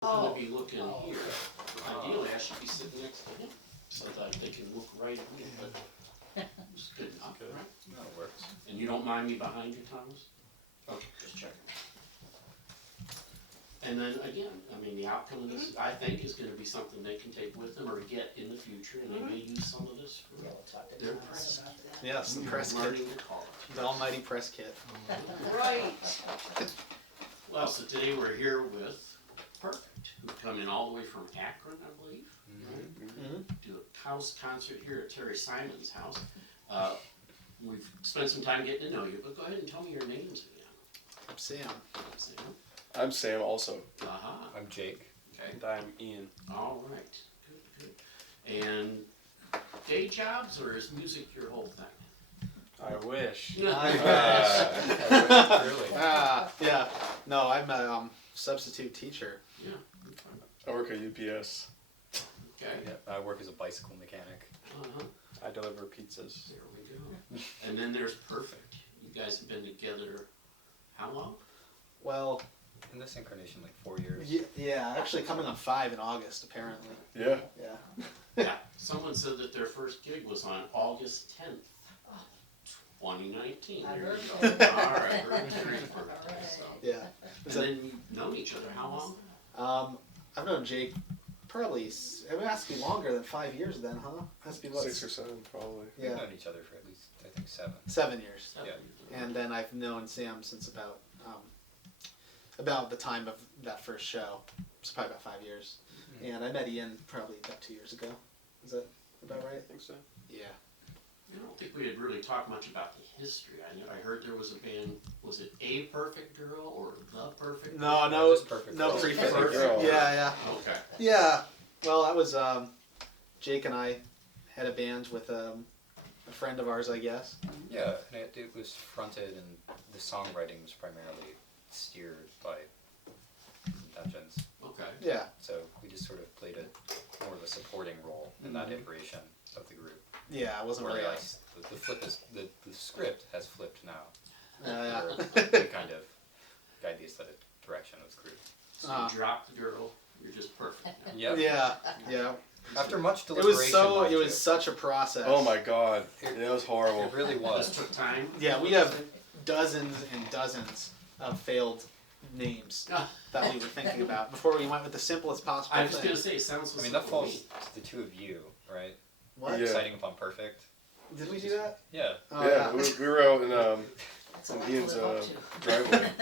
going to be looking here. Ideally, I should be sitting next to him so that they can look right at me, but it's good enough, right? No, it works. And you don't mind me behind you, Thomas? Okay, just checking. And then again, I mean, the outcome of this, I think, is going to be something they can take with them or get in the future, and they may use some of this for their press kit. Yes, the press kit. Learning to call it. The almighty press kit. Right. Well, so today we're here with Perfect, who've come in all the way from Akron, I believe. Right? Do a house concert here at Terry Simon's house. We've spent some time getting to know you, but go ahead and tell me your names again. I'm Sam. Sam. I'm Sam also. Aha. I'm Jake. Okay. And I'm Ian. All right. Good, good. And day jobs, or is music your whole thing? I wish. Really? Yeah. No, I'm a substitute teacher. Yeah. I work at UPS. Okay. Yeah, I work as a bicycle mechanic. Uh-huh. I deliver pizzas. There we go. And then there's Perfect. You guys have been together how long? Well, In this incarnation, like 4 years. yeah, actually coming on 5 in August, apparently. Yeah. Yeah. Yeah. Someone said that their first gig was on August 10th, 2019. I There heard you go. that. All right. Great birthday. So. Yeah. And then you've known each other how long? I've known Jake probably, it has to be longer than 5 years then, huh? Has to be what? 6 or 7 probably. We've Yeah. known each other for at least, I think, 7. 7 years. Seven Yeah. years. And then I've known Sam since about the time of that first show. It's probably about 5 years. Mm-hmm. And I met Ian probably about 2 years ago. Is that about right? I think so. Yeah. I don't think we had really talked much about the history. I heard there was a band. Was it A Perfect Girl or The Perfect Girl? No, Just Perfect no Girl. prefix. Perfect Girl. Yeah. Okay. Yeah. Well, that was Jake and I had a band with a friend of ours, I guess. Yeah, and it was fronted, and the songwriting was primarily steered by Dungeons. Okay. Yeah. So we just sort of played more of a supporting role in that iteration of the group. Yeah, I wasn't really. Whereas the flip is the script has flipped now. Yeah. To kind of guide the aesthetic direction of the group. So you drop the girl. You're just perfect now. Yep. Yeah. After much It deliberation, was mind you. such a process. Oh my god. Yeah, it was horrible. It really This was. took time. Yeah, we have dozens and dozens of failed names that we were thinking about before we went with the simplest possible I was thing. going to say, it sounds so I mean, that simple to falls to the two of you, right? What? Yeah. Deciding upon perfect. Did we do that? Yeah. Oh, Yeah, we were out in That's a lot to Ian's live up to. driveway.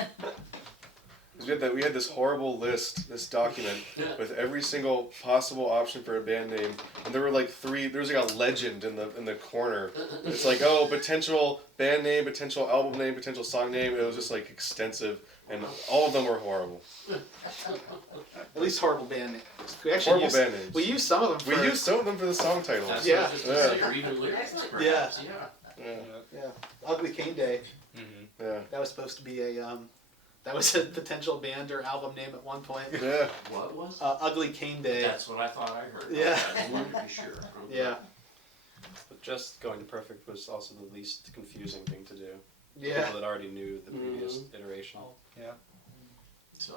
'Cause we had this horrible list, this document with every single possible option for a band name, and there were like 3. There was like a legend in the corner. It's like, oh, potential band name, potential album name, potential song name. It was just like extensive, and all of them were horrible. At least horrible band names. We actually Horrible used, band names. We used some of them for. We used some of them for the song titles. That's Yeah. what I was just going to say, or even lyrics, Excellent. perhaps. Yeah. Yeah. Yeah. Ugly Cane Day. Mm-hmm. Yeah. That was supposed to be a that was a potential band or album name at one point. Yeah. What was? Ugly Cane Day. That's what I thought I heard. Yeah. I just wanted to be sure. Yeah. But just going to perfect was also the least confusing thing to do. Yeah. People that already knew the previous iteration. Yeah. So,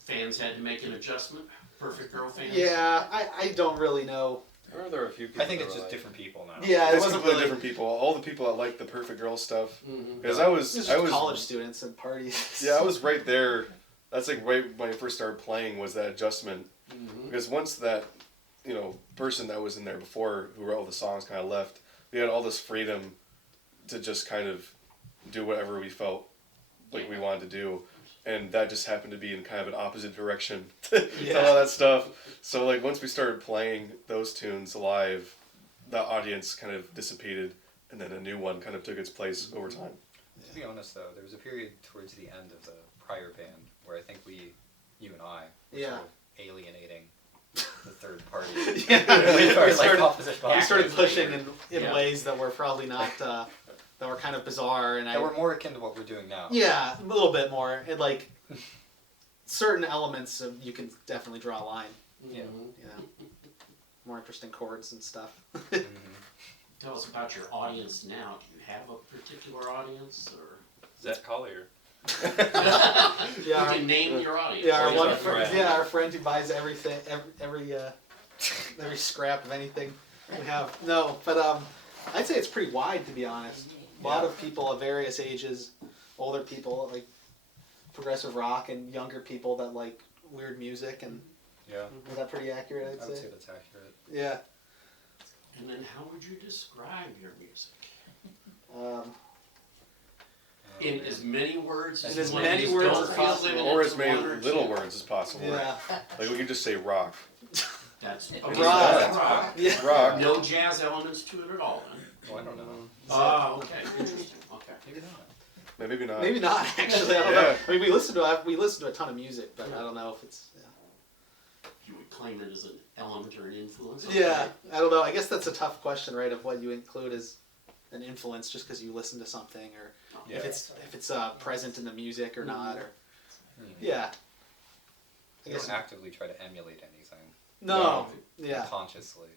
fans had to make an adjustment. Perfect Girl fans. Yeah, I don't really know. Or there were a few people. I think that it's were just like, different people now. Yeah, it It's wasn't completely really. different people. All the people that like the Perfect Girl stuff. Mm-hmm. Because It I was was just college students and parties. Yeah, I was right there. That's like right when I first started playing was that adjustment. Mm-hmm. Because once that, person that was in there before who wrote all the songs kind of left, we had all this freedom to just kind of do whatever we felt like we wanted to do. And that just happened to be in kind of an opposite direction to all that stuff. So like once we started playing those tunes live, the audience kind of dissipated and then a new one kind of took its place over time. To be honest, though, there was a period towards the end of the prior band where I think you and I, were Yeah. sort of alienating the third party. Yeah. With our, We like, started- opposition We started actors. pushing in Yeah. ways that were probably not that were kind of bizarre and That were more akin to what we're doing now. yeah, a little bit more. It like certain elements of you can definitely draw a line. Yeah. Yeah, more interesting chords and stuff. Mhm. Tell us about your audience now. Do you have a particular audience, or? Zach Collier. You Yeah, can name your audience. yeah, our He's one our friend. friend. Yeah, our friend who buys everything, every scrap of anything we have. No, but I'd say it's pretty wide, to be honest. A lot of people of various ages, older people like progressive rock, and younger people that like weird music. And Yeah, is that pretty accurate? I I'd would say. say that's accurate. Yeah. And then how would you describe your music? In as many words as In as you want. many Just words don't as feel possible. limited Or to as many one or little two. words as possible. Yeah. Like we could just say rock. That's Rock. rock. Yeah. Rock. No jazz elements to it at all then. Oh, I don't know. Oh, okay, interesting, okay. Maybe not. Maybe not. Maybe not actually. I don't know. Yeah. I mean, we listen to a ton of music, but I don't know if it's. You would claim it as an element or an influence? Yeah, I don't know. I guess that's a tough question, right? Of what you include as an influence, just because you listen to something, or Yeah. if it's present in the music or not, or yeah. I You guess don't actively try to emulate anything no. Yeah, consciously.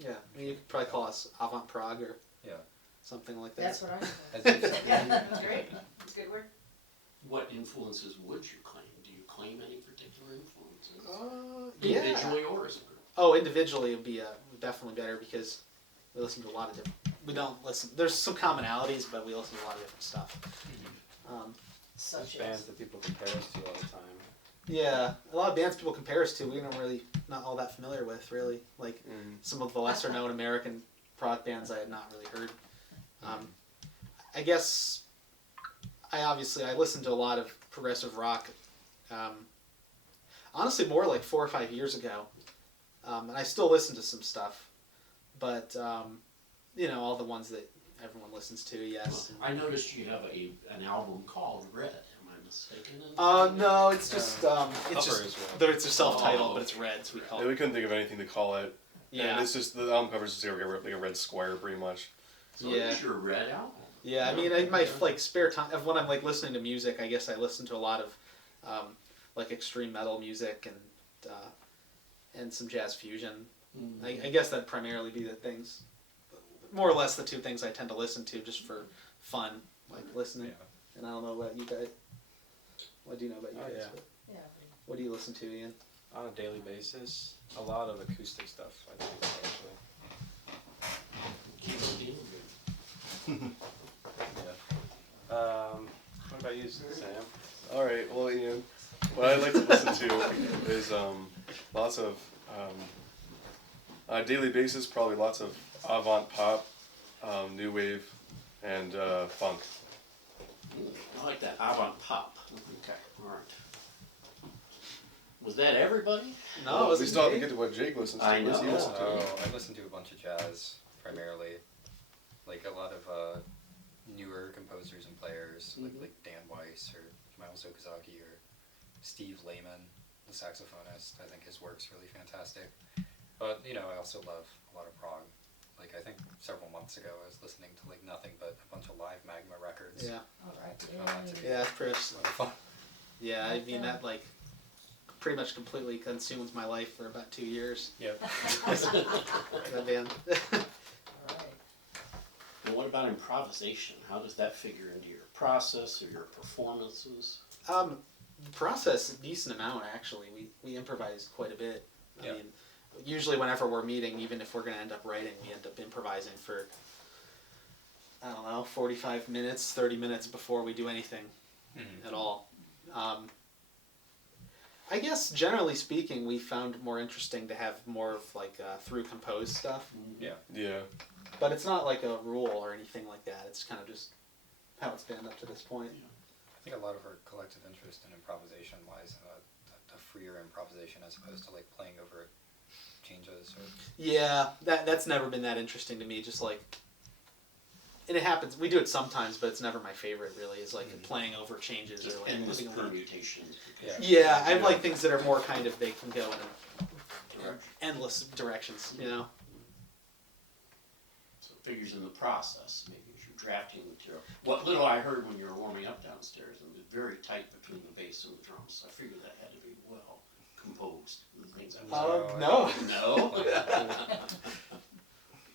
yeah. I mean, you could probably call us Avant Prague or Yeah. something like that. That's what I thought. As you said. Yeah, that's great. That's a good word. What influences would you claim? Do you claim any particular influences? Yeah. Individually or as a group? Oh, individually it would be definitely better because we listen to a lot of different. We don't listen. There's some commonalities, but we listen to a lot of different stuff. Such Bands as. that people compare us to all the time. Yeah, a lot of bands people compare us to, we don't really not all that familiar with, really. Like some of the lesser known American prog bands I had not really heard. I guess I listen to a lot of progressive rock. Honestly, more like 4 or 5 years ago, and I still listen to some stuff, but all the ones that everyone listens to. Yes. Well, I noticed you have an album called Red. Am I mistaken? No, it's just it's Cover just is red. it's a self-titled, Oh, but it's red, so we call Yeah, it. we couldn't think of anything to call it. Yeah. And it's just the album cover is just like a red square, pretty much. So Yeah. it's your Red album. Yeah, I mean, in my like spare time, when I'm like listening to music, I guess I listen to a lot of like extreme metal music and some jazz fusion. I guess that'd primarily be the things, more or less the two things I tend to listen to just for fun, like listening. Yeah. And I don't know about you guys. What do you know about you Oh, guys? yeah. But Yeah. what do you listen to, Ian? On a daily basis, a lot of acoustic stuff, I think, actually. Keep it being good. What about you, Sam? All right, well, Ian, what I like to listen to is lots of on a daily basis, probably lots of avant pop, new wave, and funk. I like that avant pop. Okay, all right. Was that everybody? No, Well, it was we still have to get to what Jake listens to. I What does he know. listen to? Oh, I listen to a bunch of jazz primarily, like a lot of newer composers and players, like Dan Weiss or Miles Okazaki or Steve Lehman, the saxophonist. I think his work's really fantastic. But I also love a lot of prog. Like I think several months ago, I was listening to like nothing but a bunch of live Magma records. Yeah. All right. Oh, that's a- Yeah, it's pretty. A lot of fun. Yeah, I mean that like pretty much completely consumed my life for about 2 years. Yep. That band. All right. And what about improvisation? How does that figure into your process or your performances? The process, a decent amount actually. We improvise quite a bit. I Yeah. mean, usually whenever we're meeting, even if we're going to end up writing, we end up improvising for, I don't know, 45 minutes, 30 minutes before we do anything at all. I guess generally speaking, we found more interesting to have more of like through composed stuff. Yeah. Yeah. But it's not like a rule or anything like that. It's kind of just how it's been up to this point. I think a lot of our collective interest in improvisation lies in a freer improvisation as opposed to like playing over changes or. Yeah, that's never been that interesting to me. Just like, and it happens. We do it sometimes, but it's never my favorite. Really, is like playing over changes Just or like endless moving around. permutations. Yeah. Yeah, I Yeah. like things that are more kind of they can go in Direction. endless directions. You know. So it figures in the process, maybe as you're drafting material. What little I heard when you were warming up downstairs, it was very tight between the bass and the drums. So I figured that had to be well composed. The things I was No. No?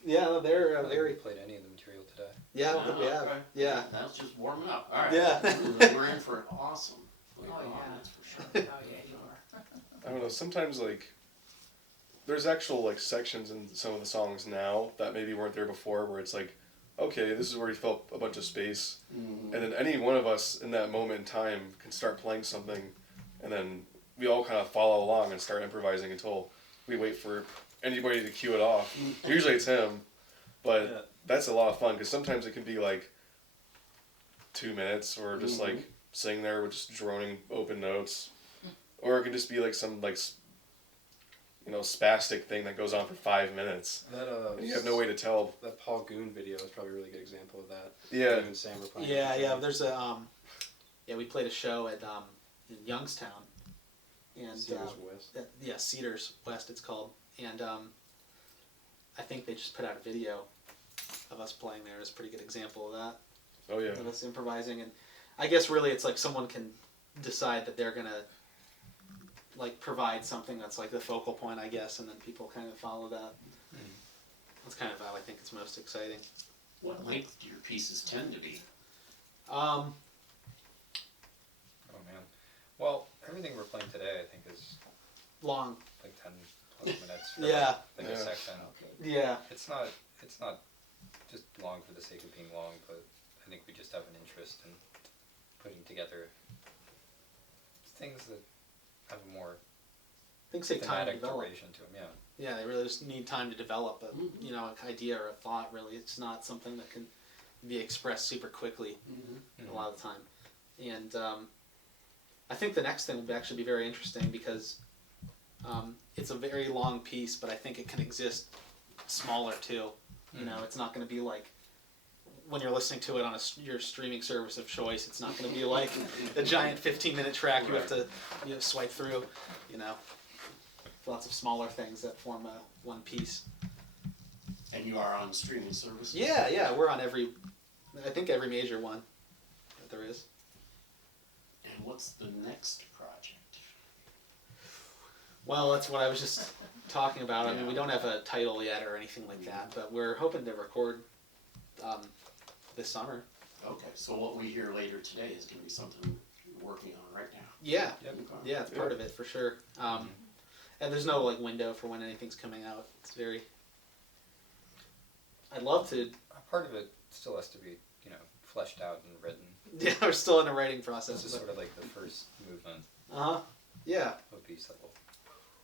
Yeah, they're I don't think very. we played any of the material today. Yeah, what could we have? Okay. Yeah. That's just warming up. All right. Yeah. We're in for an awesome later Oh, on, yeah. that's for sure. Oh, yeah, you are. I don't know. Sometimes like there's actual like sections in some of the songs now that maybe weren't there before, where it's like, okay, this is where he felt a bunch of space, Mhm. and then any one of us in that moment in time can start playing something, and then we all kind of follow along and start improvising until we wait for anybody to cue it off. Usually it's him, but Yeah. that's a lot of fun because sometimes it can be like 2 minutes or just like sitting there with just droning open notes, or it can just be like some like spastic thing that goes on for 5 minutes That and you have no way to tell. That Paul Goon video is probably a really good example of that. Yeah. Him and Sam were playing. Yeah, yeah. There's a we played a show at in Youngstown, and Cedars West. yeah, Cedars West it's called, and I think they just put out a video of us playing there. It's a pretty good example of that. Oh yeah. Of us improvising, and I guess really it's like someone can decide that they're gonna like provide something that's like the focal point, I guess, and then people kind of follow that. That's kind of how I think it's most exciting. What length do your pieces tend to be? Um, Oh man. Well, everything we're playing today, I think, is long. like 10 plus minutes for Yeah. like Yeah. a section. Yeah. It's not just long for the sake of being long, but I think we just have an interest in putting together things that have a more Things take time to thematic develop. duration to them. Yeah. Yeah, they really just need time to develop a an idea or a thought. Really, it's not something that can be expressed super quickly a lot of the time. And I think the next thing would actually be very interesting because it's a very long piece, but I think it can exist smaller too. You know, it's not going to be like when you're listening to it on your streaming service of choice. It's not going to be like a giant 15-minute track you have to swipe through. You know, lots of smaller things that form one piece. And you are on streaming services? Yeah, we're on I think every major one that there is. And what's the next project? Well, that's what I was just talking about. I mean, we Yeah. don't have a title yet or anything like that, but we're hoping to record this summer. Okay, so what we hear later today is going to be something you're working on right now. Yeah, Yep. Okay. yeah, it's part of it for sure. And there's no like window for when anything's coming out. It's very. I'd love to. A part of it still has to be, fleshed out and written. Yeah, we're still in the writing This process. is sort of like the first movement Yeah. of a piece that will.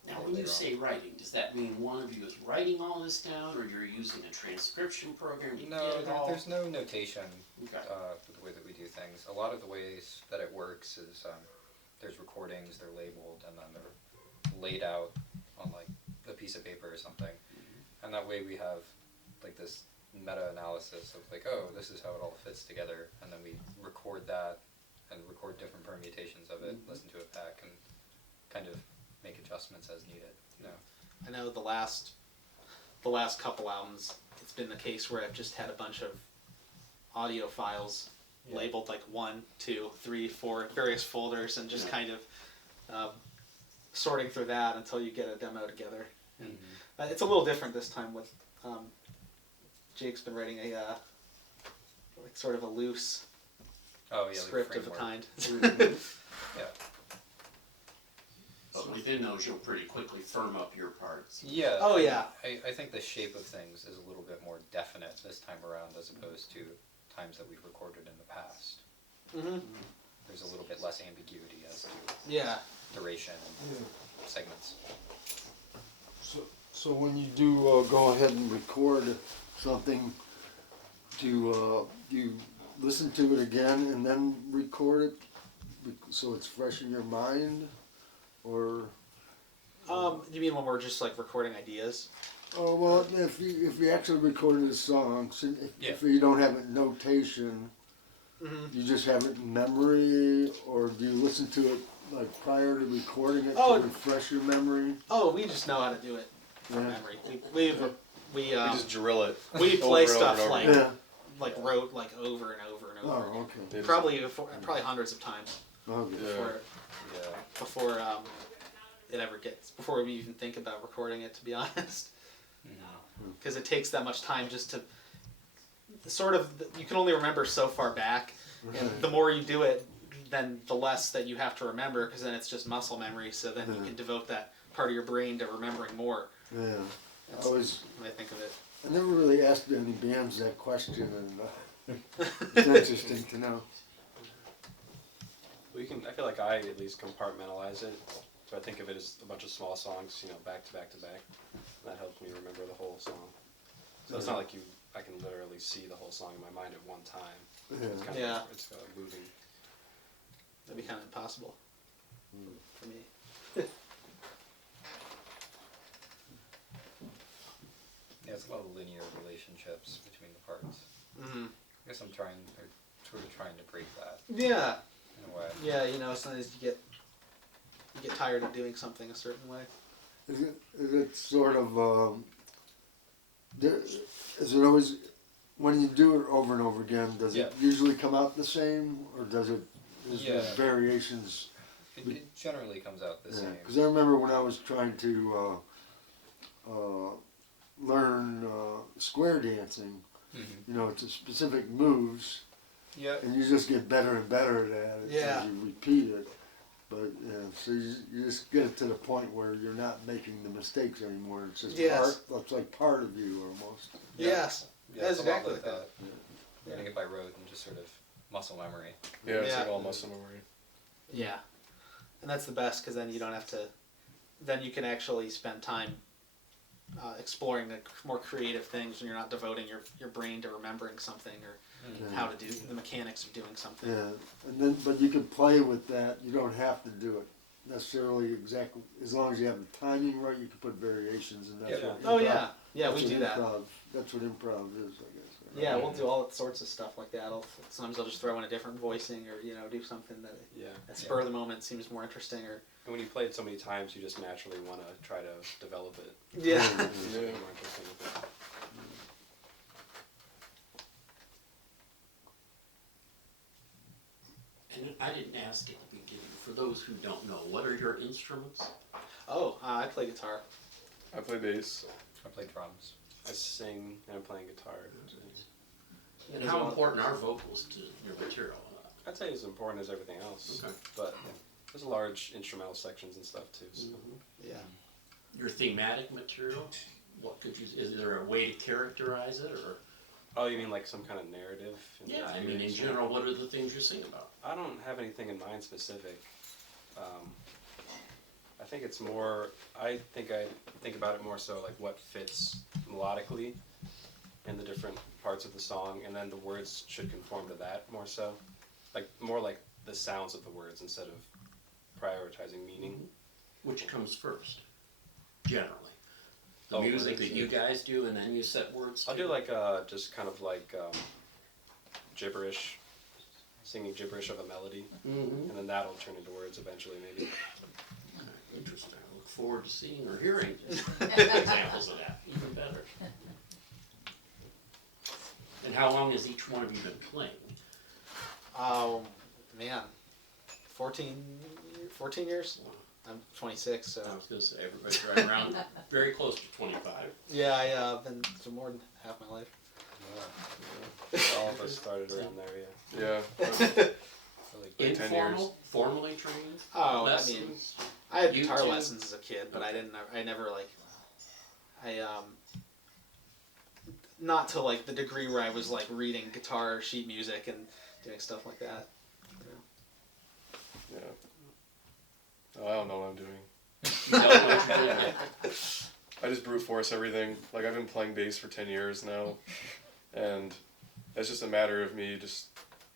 Now, when you say writing, does that mean one of you is writing all this down, or you're using a transcription program to No, get it all? there's no notation Okay. for the way that we do things. A lot of the ways that it works is there's recordings, they're labeled, and then they're laid out on like a piece of paper or something. And that way we have like this meta-analysis of like, oh, this is how it all fits together, and then we record that and record different permutations of it, listen to it back, and kind of make adjustments as needed. I know the last couple albums, it's been the case where I've just had a bunch of audio files labeled like 1, 2, 3, 4, various folders, and just kind of sorting through that until you get a demo together. And it's a little different this time with Jake's been writing a like sort of a loose Oh yeah, script like of a framework. kind. Yeah. But within those, you'll pretty quickly firm up your parts. Yeah. Oh, yeah. I think the shape of things is a little bit more definite this time around as opposed to times that we've recorded in the past. Mm-hmm. There's a little bit less ambiguity as to Yeah. duration and segments. So when you do go ahead and record something, do you listen to it again and then record it so it's fresh in your mind, or? You mean when we're just like recording ideas? Oh well, if you actually recorded a song, so if you don't have it in notation, you just have it in memory, or do you listen to it like prior to recording it to refresh your memory? Oh, we just know how to do it from Yeah. memory. We We just drill it. we over play and over stuff and over like again. wrote like over and over and over. Oh, again. okay. It- Probably hundreds of times Okay. Yeah. before it ever gets before we even think about recording it. To be honest, because it takes that much time just to sort of you can only remember so far back, and the more you do it, then the less that you have to remember, because then it's just muscle memory. So then you can devote that part of your brain to remembering more. Yeah. That's I was. when I think of it. I never really asked any bands that question, and it's interesting to know. I feel like I at least compartmentalize it. So I think of it as a bunch of small songs, back to back to back. And that helps me remember the whole song. So it's not like I can literally see the whole song in my mind at one time. Yeah. It's kind Yeah. of, it's moving. That'd be kind of impossible for me. Yeah, it's a lot of linear relationships between the parts. Mm-hmm. I guess I'm sort of trying to break that Yeah. in a way. Yeah. Sometimes you get tired of doing something a certain way. Is it sort of, is it always, when you do it over and over again, does it usually come out the same, or is there variations? It generally comes out the same. Because I remember when I was trying to learn square dancing, it's a specific moves, Yeah. and you just get better and better at it as you repeat it. But so you just get it to the point where you're not making the mistakes anymore. It's just it's like part of you almost. Yes. Yeah, it's Exactly a lot like that. Learning it by rote and just sort of muscle memory. Yeah, it's Yeah. like all muscle memory. Yeah. And that's the best, because then you don't have to. Then you can actually spend time exploring the more creative things, and you're not devoting your brain to remembering something or how to do the mechanics of doing something. Yeah, and then but you can play with that. You don't have to do it necessarily exactly as long as you have the timing right. You can put variations, and that's what. Oh improv- yeah, that's we what do that. That's what improv is, I guess. Right? Yeah, we'll do all sorts of stuff like that. Sometimes I'll just throw in a different voicing, or do something that at spur of the moment seems more interesting. Or And when you play it so many times, you just naturally want to try to develop it. yeah. It's more interesting with it. And I didn't ask at the beginning, for those who don't know, what are your instruments? Oh, I play guitar. I play bass. I play drums. I sing and I'm playing guitar. And how important are vocals to your material? I'd say as important as everything else. Okay. But there's large instrumental sections and stuff too. So. Yeah. Your thematic material, what could you, is there a way to characterize it, or? Oh, you mean like some kind of narrative? Yeah, I mean, in general, what are the things you sing about? I don't have anything in mind specific. I think it's more, I think about it more so like what fits melodically in the different parts of the song, and then the words should conform to that more so. Like, more like the sounds of the words instead of prioritizing meaning. Which comes first, generally? The Oh, music words, that you guys do, and then you set words to? I'll do like, just kind of like gibberish, singing gibberish of a melody, Mm-hmm. and then that'll turn into words eventually maybe. Interesting. I look forward to seeing or hearing examples of that, even better. And how long has each one of you been playing? Oh man, 14 years. I'm 26, so I was going to say, everybody's right around very close to 25. yeah, I've been for more than half my life. All of us started around there, Yeah. Like, 10 Informal, formally trained? Oh, lessons? I had You guitar too? lessons as a kid, but I never not to like the degree where I was like reading guitar sheet music and doing stuff like that. Yeah. Oh, I don't know what I'm doing. You don't know what you're doing yet. I just brute force everything. Like, I've been playing bass for 10 years now, and it's just a matter of me just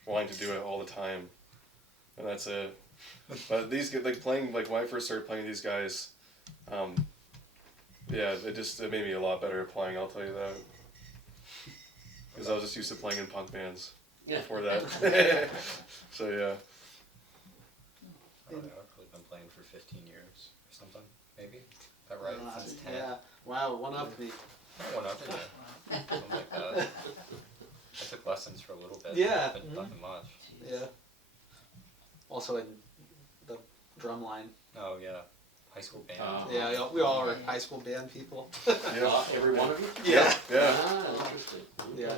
wanting to do it all the time, and that's it. But these, like, playing, like, when I first started playing these guys, yeah, it made me a lot better at playing, I'll tell you that. Because I was just used to playing in punk bands Yeah. before that. So, yeah. I don't know, I've probably been playing for 15 years or something, maybe? Is that right? Since 10? Yeah. Wow. One up me. I went up to it. Something like that. I took lessons for a little bit. Yeah. But nothing much. Yeah. Also in the drum line. Oh, yeah. High school band. Yeah, we all are high school band people. Yeah. Every one of you? Yeah. Yeah. Ah, interesting. Okay. Yeah.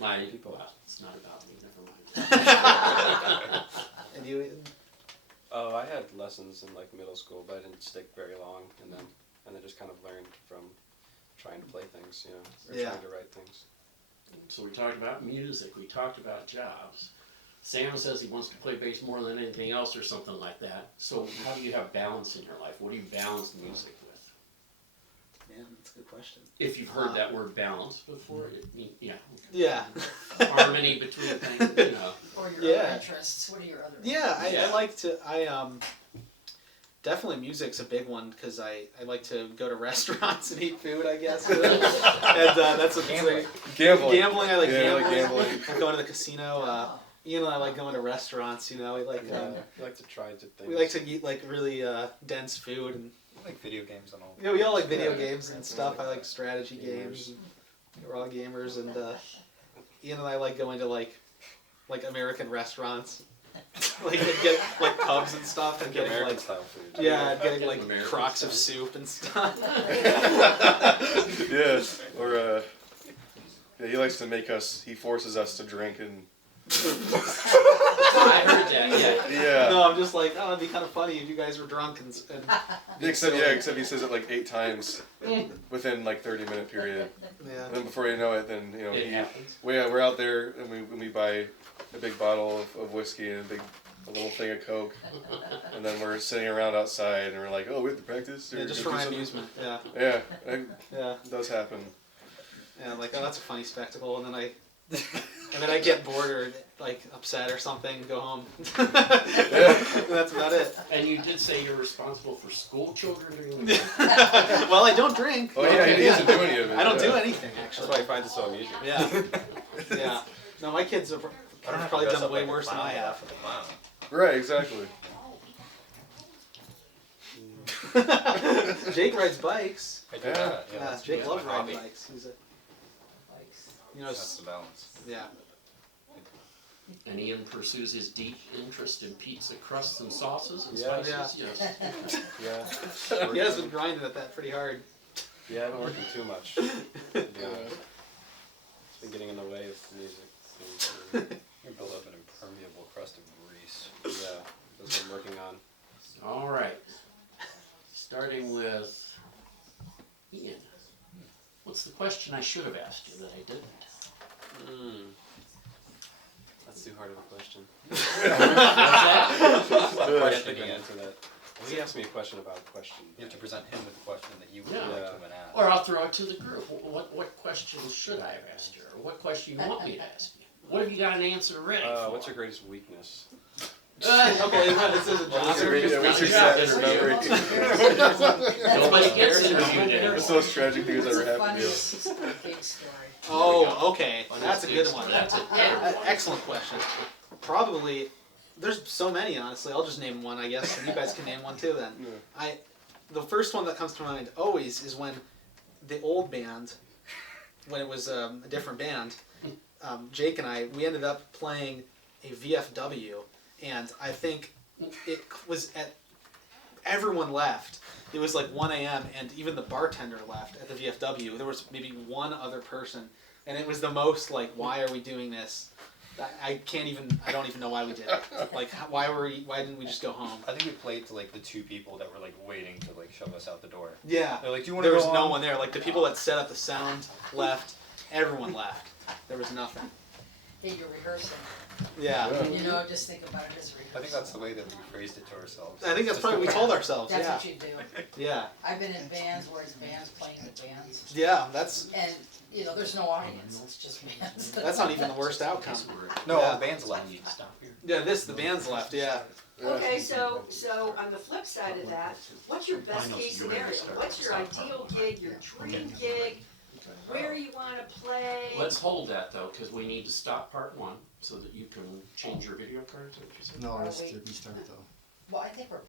Well, it's not about me, never mind. And you, Oh, I had lessons in like middle school, but I didn't stick very long, and then just kind of learned from trying to play things, or Yeah. trying to write things. So we talked about music, we talked about jobs. Sam says he wants to play bass more than anything else or something like that. So how do you have balance in your life? What do you balance music with? man, that's a good question. If you've heard that word balance before, yeah. Yeah. Harmony between things, Or your Yeah. other interests, what are your other Yeah, I Yeah. like to. Definitely music's a big one because I like to go to restaurants and eat food. I guess, and that's what Gambling. Gambling. Gambling. I like Yeah, I gambling. like gambling. I like going to the casino. Ian and I like going to restaurants. We like You like to try to things. we like to eat like really dense food, and Like video games and all. we all like video Yeah. games and stuff. I like strategy games. And we're all gamers, and Ian and I like going to like American restaurants, like and get like pubs and stuff, and getting American like style food. yeah, and getting like American crocks of style. soup and stuff. Yes, or yeah, he likes to make us. He forces us to drink and. I heard that, yeah. Yeah. No, I'm just like, oh, it'd be kind of funny if you guys were drunk and Except he says it like 8 times within like 30-minute period. yeah. And then before you know it, then It happens. we're out there and we buy a big bottle of whiskey and a little thing of Coke, and then we're sitting around outside and we're like, oh, we have to practice. Or Yeah, just go for do my something?" amusement. Yeah, Yeah, it yeah, does happen. yeah. Like, oh, that's a funny spectacle, and then I get bored or like upset or something, and go home. That's about it. And you did say you're responsible for school children during the Well, I don't drink. Oh yeah, he doesn't do any of it. I don't do yeah. anything That's actually. why I find it so amusing. Yeah, yeah. No, my kids have probably done way worse than I have. Right, exactly. Jake rides bikes. I do Yeah. that. Yeah, that's Jake my loves riding hobby. bikes. He's a, That's the balance. yeah. And Ian pursues his deep interest in pizza crusts and sauces and Yeah. spices. Yes. Yeah. He has been grinding at that pretty hard. Yeah, I've been working too much. To be honest. It's been getting in the way of music. You build up an impermeable crust of grease. Yeah, that's what I'm working on. All right. Starting with Ian. What's the question I should have asked you that I didn't? That's too hard of a question. What's that? I'm Yeah. thinking into that. Well, he asked me a question about a question. You have to present him with a question that you would Yeah. like to have asked. Or I'll throw it to the group. What questions should I have asked you? Or what question you want me to ask you? What have you got an answer ready for? What's your greatest weakness? Okay, this is a What's your, job. what's your Job saddest interview. memory? Nobody gets interviewed That's the there. most tragic thing that's ever happened to you. Big story. Oh, okay. That's a good one. That's a Yeah. Excellent question. Probably, there's so many, honestly. I'll just name one, I guess, and you guys can name one too then. Yeah. The first one that comes to mind always is when the old band, when it was a different band, Jake and I, we ended up playing a VFW, and I think it was everyone left. It was like 1 a.m. and even the bartender left at the VFW. There was maybe one other person, and it was the most like, why are we doing this? I don't even know why we did it. Like, why didn't we just go home? I think we played to like the 2 people that were like waiting to like shove us out the door. Yeah. They're like, "Do you want to There go was no on?" one there. Like, the people that set up the sound left. Everyone left. There was nothing. Hey, you're rehearsing. Yeah. Just think about it as rehearsal. I think that's the way that we phrased it to ourselves. I think that's probably what we told ourselves. That's Yeah. what you do. Yeah. I've been in bands where it's bands playing with bands. Yeah. That's And, there's no audience, it's just bands. that's not even the worst outcome. No, Yeah. the band's left. Yeah. The band's left. Yeah. Okay, so on the flip side of that, what's your best case scenario? What's your ideal gig, your dream gig, where you wanna play? Let's hold that though, because we need to stop part 1 so that you can change your video cards. Or what you said. No, Are it's we- to restart though. Well, I think we're